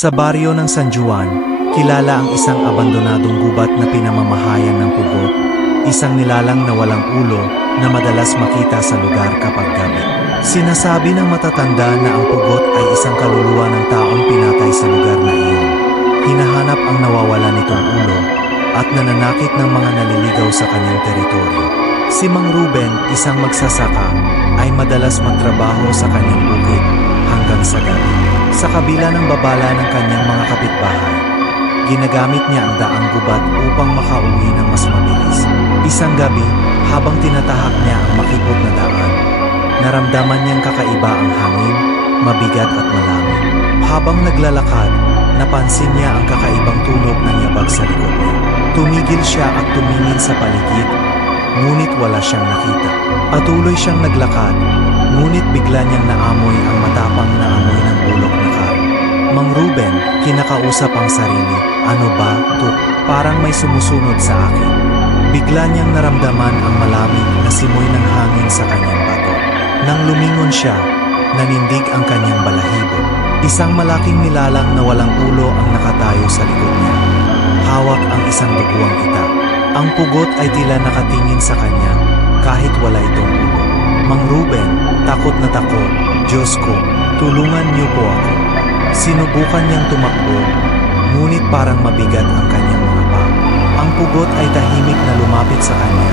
Sa baryo ng San Juan, kilala ang isang abandonadong gubat na pinamamahayan ng pugot, isang nilalang na walang ulo na madalas makita sa lugar kapag gabi. Sinasabi ng matatanda na ang pugot ay isang kaluluwa ng taong pinatay sa lugar na iyon. Hinahanap ang nawawala nitong ulo at nananakit ng mga naliligaw sa kanyang teritoryo. Si Mang Ruben, isang magsasaka, ay madalas magtrabaho sa kanyang bukid hanggang sa gabi. Sa kabila ng babala ng kanyang mga kapitbahay, ginagamit niya ang daang gubat upang makauwi ng mas mabilis. Isang gabi, habang tinatahak niya ang makipot na daan, naramdaman niyang kakaiba ang hangin, mabigat at malamig. Habang naglalakad, napansin niya ang kakaibang tunog ng yabag sa likod niya. Tumigil siya at tumingin sa paligid, ngunit wala siyang nakita. Patuloy siyang naglakad, ngunit bigla niyang naamoy ang matapang na amoy ng bulok na kahoy. Mang Ruben, kinakausap ang sarili, "Ano ba, Tuk? Parang may sumusunod sa akin." Bigla niyang naramdaman ang malamig na simoy ng hangin sa kanyang bato. Nang lumingon siya, nanindig ang kanyang balahibo. Isang malaking nilalang na walang ulo ang nakatayo sa likod niya. Hawak ang isang duguang ita. Ang pugot ay tila nakatingin sa kanya kahit wala itong ulo. "Mang Ruben, takot na takot. Diyos ko, tulungan niyo po ako." Sinubukan niyang tumakbo, ngunit parang mabigat ang kanyang mga paa. Ang pugot ay tahimik na lumapit sa kanya,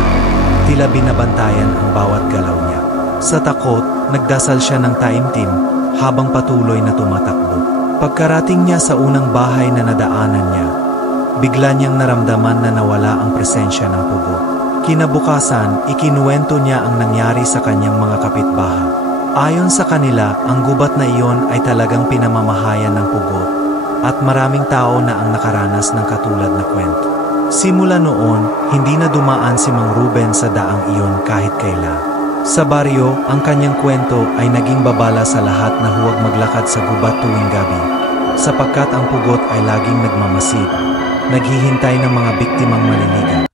tila binabantayan ang bawat galaw niya. Sa takot, nagdasal siya ng taimtim habang patuloy na tumatakbo. Pagkarating niya sa unang bahay na nadaanan niya, bigla niyang naramdaman na nawala ang presensya ng pugot. Kinabukasan, ikinuwento niya ang nangyari sa kanyang mga kapitbahay. Ayon sa kanila, ang gubat na iyon ay talagang pinamamahayan ng pugot at maraming tao na ang nakaranas ng katulad na kwento. Simula noon, hindi na dumaan si Mang Ruben sa daang iyon kahit kailan. Sa baryo, ang kanyang kwento ay naging babala sa lahat na huwag maglakad sa gubat tuwing gabi, sapagkat ang pugot ay laging nagmamasid, naghihintay ng mga biktimang maliligaw.